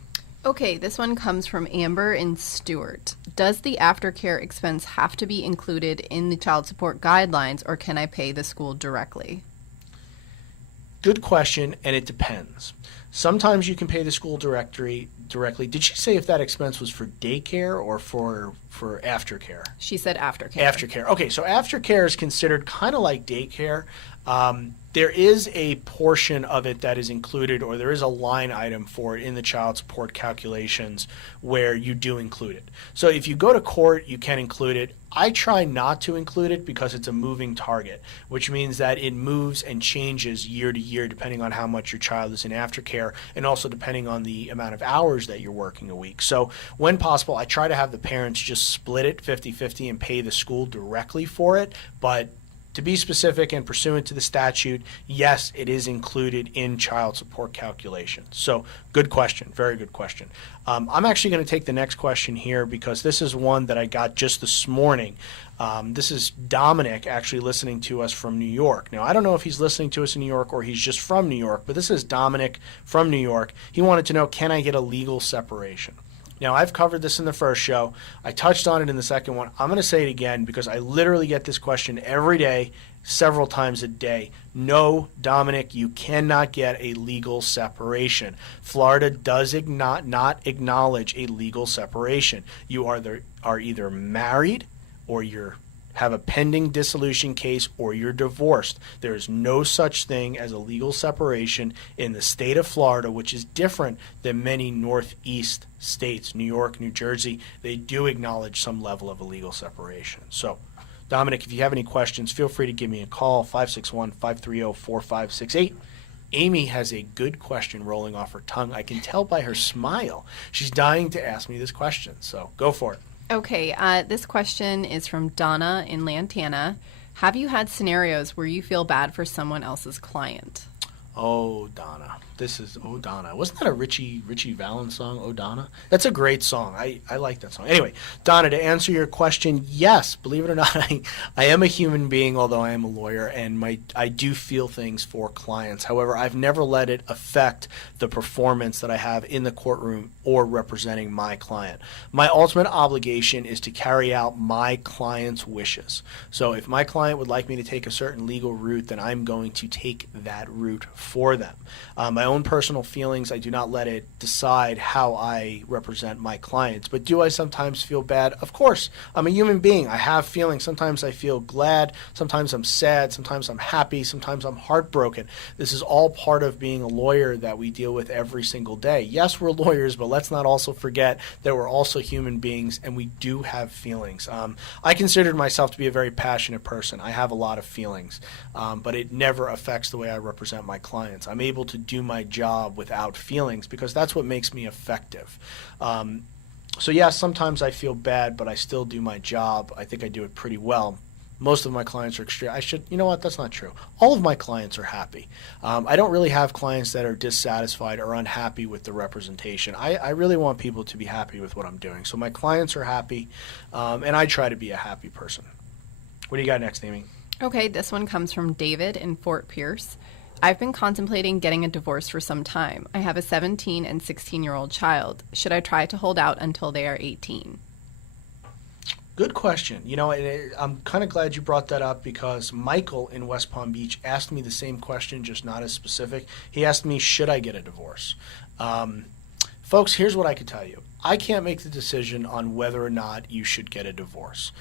Okay, this one comes from Amber in Stewart. Does the aftercare expense have to be included in the child support guidelines, or can I pay the school directly? Good question, and it depends. Sometimes you can pay the school directly. Did she say if that expense was for daycare or for aftercare? She said aftercare. Aftercare. Okay, so aftercare is considered kind of like daycare. There is a portion of it that is included, or there is a line item for it in the child support calculations where you do include it. So if you go to court, you can include it. I try not to include it because it's a moving target, which means that it moves and changes year to year depending on how much your child is in aftercare and also depending on the amount of hours that you're working a week. So when possible, I try to have the parents just split it 50-50 and pay the school directly for it, but To be specific and pursuant to the statute, yes, it is included in child support calculations. So good question, very good question. I'm actually going to take the next question here because this is one that I got just this morning. This is Dominic actually listening to us from New York. Now, I don't know if he's listening to us in New York or he's just from New York, but this is Dominic from New York. He wanted to know, can I get a legal separation? Now, I've covered this in the first show. I touched on it in the second one. I'm going to say it again because I literally get this question every day, several times a day. No, Dominic, you cannot get a legal separation. Florida does not acknowledge a legal separation. You are either married or you're have a pending dissolution case, or you're divorced. There is no such thing as a legal separation in the state of Florida, which is different than many Northeast states, New York, New Jersey. They do acknowledge some level of a legal separation. So, Dominic, if you have any questions, feel free to give me a call, 561-530-4568. Amy has a good question rolling off her tongue. I can tell by her smile. She's dying to ask me this question, so go for it. Okay, this question is from Donna in Lantana. Have you had scenarios where you feel bad for someone else's client? Oh, Donna. This is Oh, Donna. Wasn't that a Richie Valens song, Oh, Donna? That's a great song. I like that song. Anyway, Donna, to answer your question, yes, believe it or not, I am a human being, although I am a lawyer, and I do feel things for clients. However, I've never let it affect the performance that I have in the courtroom or representing my client. My ultimate obligation is to carry out my client's wishes. So if my client would like me to take a certain legal route, then I'm going to take that route for them. My own personal feelings, I do not let it decide how I represent my clients. But do I sometimes feel bad? Of course. I'm a human being. I have feelings. Sometimes I feel glad. Sometimes I'm sad. Sometimes I'm happy. Sometimes I'm heartbroken. This is all part of being a lawyer that we deal with every single day. Yes, we're lawyers, but let's not also forget that we're also human beings and we do have feelings. I considered myself to be a very passionate person. I have a lot of feelings, but it never affects the way I represent my clients. I'm able to do my job without feelings because that's what makes me effective. So yes, sometimes I feel bad, but I still do my job. I think I do it pretty well. Most of my clients are extreme. You know what? That's not true. All of my clients are happy. I don't really have clients that are dissatisfied or unhappy with the representation. I really want people to be happy with what I'm doing. So my clients are happy, and I try to be a happy person. What do you got next, Amy? Okay, this one comes from David in Fort Pierce. I've been contemplating getting a divorce for some time. I have a 17 and 16-year-old child. Should I try to hold out until they are 18? Good question. You know, I'm kind of glad you brought that up because Michael in West Palm Beach asked me the same question, just not as specific. He asked me, should I get a divorce? Folks, here's what I could tell you. I can't make the decision on whether or not you should get a divorce.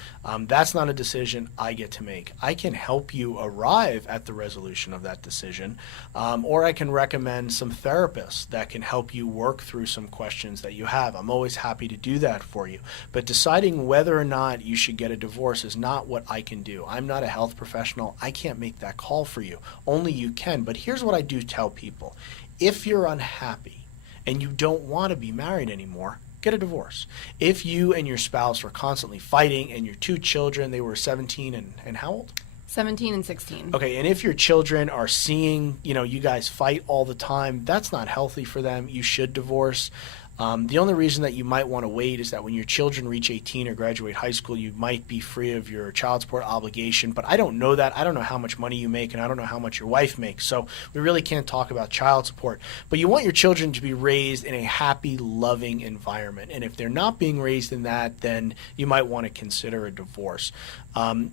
That's not a decision I get to make. I can help you arrive at the resolution of that decision, or I can recommend some therapists that can help you work through some questions that you have. I'm always happy to do that for you. But deciding whether or not you should get a divorce is not what I can do. I'm not a health professional. I can't make that call for you. Only you can. But here's what I do tell people. If you're unhappy and you don't want to be married anymore, get a divorce. If you and your spouse are constantly fighting and your two children, they were 17 and how old? 17 and 16. Okay, and if your children are seeing, you guys fight all the time, that's not healthy for them. You should divorce. The only reason that you might want to wait is that when your children reach 18 or graduate high school, you might be free of your child support obligation. But I don't know that. I don't know how much money you make, and I don't know how much your wife makes. So we really can't talk about child support. But you want your children to be raised in a happy, loving environment. And if they're not being raised in that, then you might want to consider a divorce.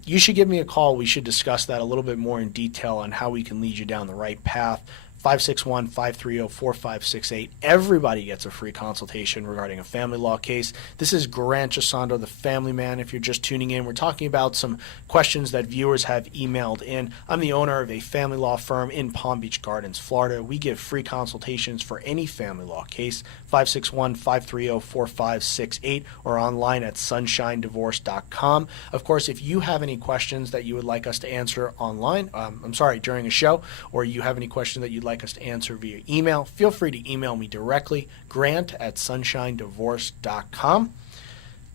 You should give me a call. We should discuss that a little bit more in detail on how we can lead you down the right path. 561-530-4568. Everybody gets a free consultation regarding a family law case. This is Grant Gisondo, the family man. If you're just tuning in, we're talking about some questions that viewers have emailed in. I'm the owner of a family law firm in Palm Beach Gardens, Florida. We give free consultations for any family law case, 561-530-4568, or online at sunshinedivorce.com. Of course, if you have any questions that you would like us to answer online, during a show, or you have any questions that you'd like us to answer via email, feel free to email me directly, grant@sunshinedivorce.com.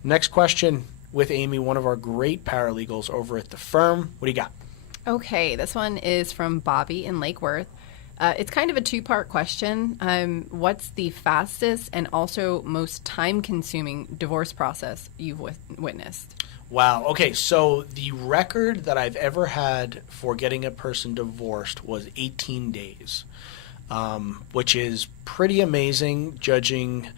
Next question with Amy, one of our great paralegals over at the firm. What do you got? Okay, this one is from Bobby in Lake Worth. It's kind of a two-part question. What's the fastest and also most time-consuming divorce process you've witnessed? Wow. Okay, so the record that I've ever had for getting a person divorced was 18 days, which is pretty amazing judging.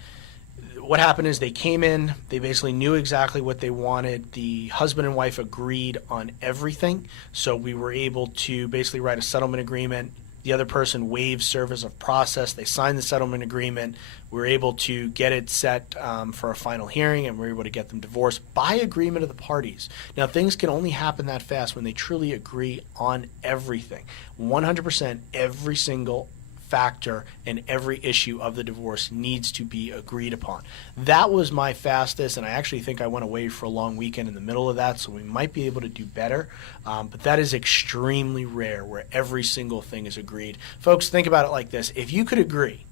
What happened is they came in, they basically knew exactly what they wanted. The husband and wife agreed on everything, so we were able to basically write a settlement agreement. The other person waived service of process. They signed the settlement agreement. We were able to get it set for a final hearing, and we were able to get them divorced by agreement of the parties. Now, things can only happen that fast when they truly agree on everything. 100% every single factor and every issue of the divorce needs to be agreed upon. That was my fastest, and I actually think I went away for a long weekend in the middle of that, so we might be able to do better. But that is extremely rare where every single thing is agreed. Folks, think about it like this. If you could agree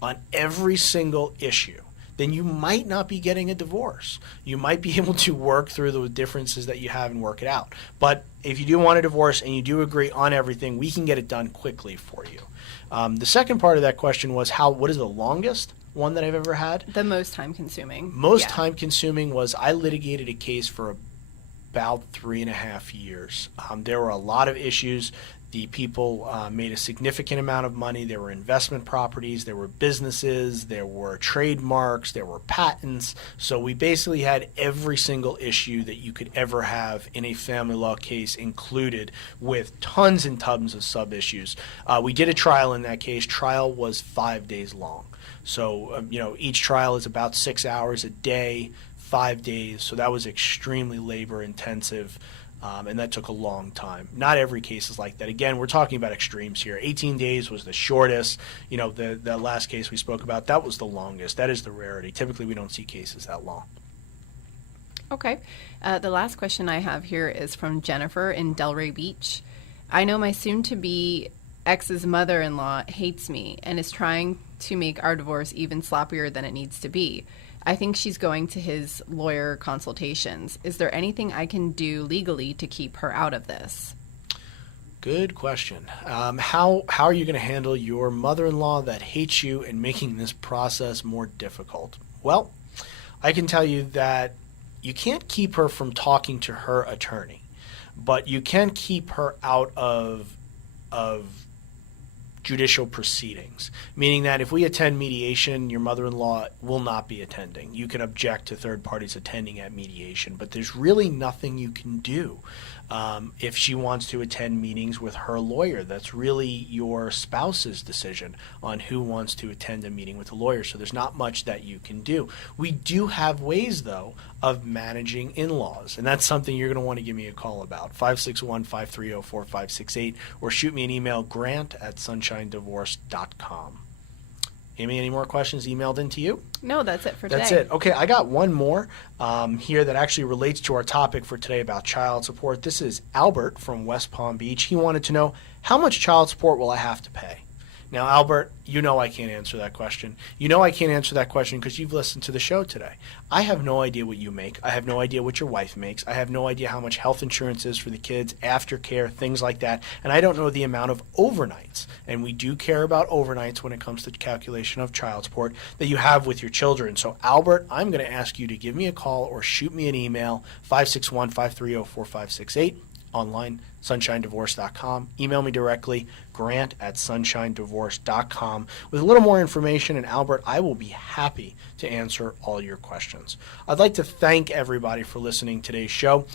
on every single issue, then you might not be getting a divorce. You might be able to work through the differences that you have and work it out. But if you do want a divorce and you do agree on everything, we can get it done quickly for you. The second part of that question was what is the longest one that I've ever had? The most time-consuming. Most time-consuming was I litigated a case for about 3.5 years. There were a lot of issues. The people made a significant amount of money. There were investment properties, there were businesses, there were trademarks, there were patents. So we basically had every single issue that you could ever have in a family law case included, with tons and tons of sub-issues. We did a trial in that case. Trial was 5 days long. So, each trial is about 6 hours a day, 5 days. So that was extremely labor intensive. And that took a long time. Not every case is like that. Again, we're talking about extremes here. 18 days was the shortest. The last case we spoke about, that was the longest. That is the rarity. Typically, we don't see cases that long. Okay. The last question I have here is from Jennifer in Delray Beach. I know my soon-to-be ex's mother-in-law hates me and is trying to make our divorce even sloppier than it needs to be. I think she's going to his lawyer consultations. Is there anything I can do legally to keep her out of this? Good question. How are you going to handle your mother-in-law that hates you and making this process more difficult? Well, I can tell you that you can't keep her from talking to her attorney, but you can keep her out of judicial proceedings, meaning that if we attend mediation, your mother-in-law will not be attending. You can object to third parties attending at mediation, but there's really nothing you can do. If she wants to attend meetings with her lawyer, that's really your spouse's decision on who wants to attend a meeting with a lawyer, so there's not much that you can do. We do have ways, though, of managing in-laws, and that's something you're going to want to give me a call about, 561-530-4568, or shoot me an email, grant@sunshinedivorce.com. Amy, any more questions emailed into you? No, that's it for today. That's it. Okay, I got one more here that actually relates to our topic for today about child support. This is Albert from West Palm Beach. He wanted to know, how much child support will I have to pay? Now, Albert, I can't answer that question. I can't answer that question because you've listened to the show today. I have no idea what you make. I have no idea what your wife makes. I have no idea how much health insurance is for the kids, aftercare, things like that. And I don't know the amount of overnights. And we do care about overnights when it comes to calculation of child support that you have with your children. So, Albert, I'm going to ask you to give me a call or shoot me an email, 561-530-4568. Online, sunshinedivorce.com. Email me directly, grant@sunshinedivorce.com, with a little more information. And Albert, I will be happy to answer all your questions. I'd like to thank everybody for listening to today's show.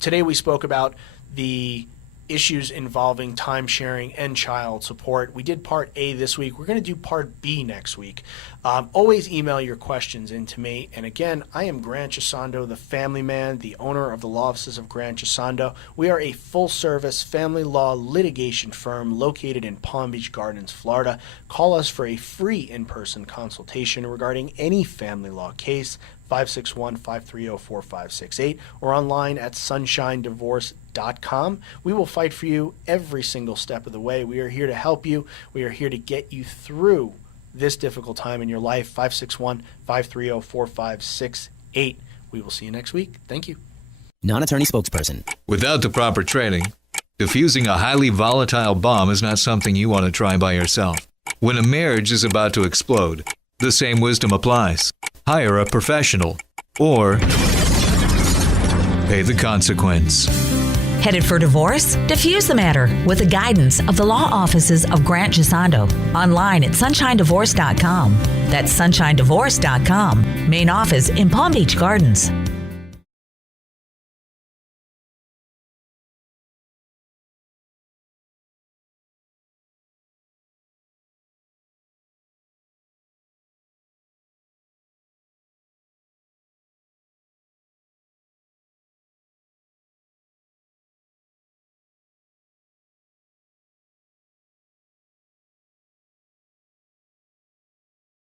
Today we spoke about the issues involving timesharing and child support. We did part A this week. We're going to do part B next week. Always email your questions in to me. And again, I am Grant Gisondo, the family man, the owner of the law offices of Grant Gisondo. We are a full-service family law litigation firm located in Palm Beach Gardens, Florida. Call us for a free in-person consultation regarding any family law case, 561-530-4568, or online at sunshinedivorce.com. We will fight for you every single step of the way. We are here to help you. We are here to get you through this difficult time in your life. 561-530-4568. We will see you next week. Thank you. Non-attorney spokesperson. Without the proper training, Diffusing a highly volatile bomb is not something you want to try by yourself. When a marriage is about to explode, the same wisdom applies. Hire a professional or pay the consequence. Headed for divorce? Diffuse the matter with the guidance of the law offices of Grant Gisondo. Online at sunshindedivorce.com. That's sunshindedivorce.com. Main office in Palm Beach Gardens.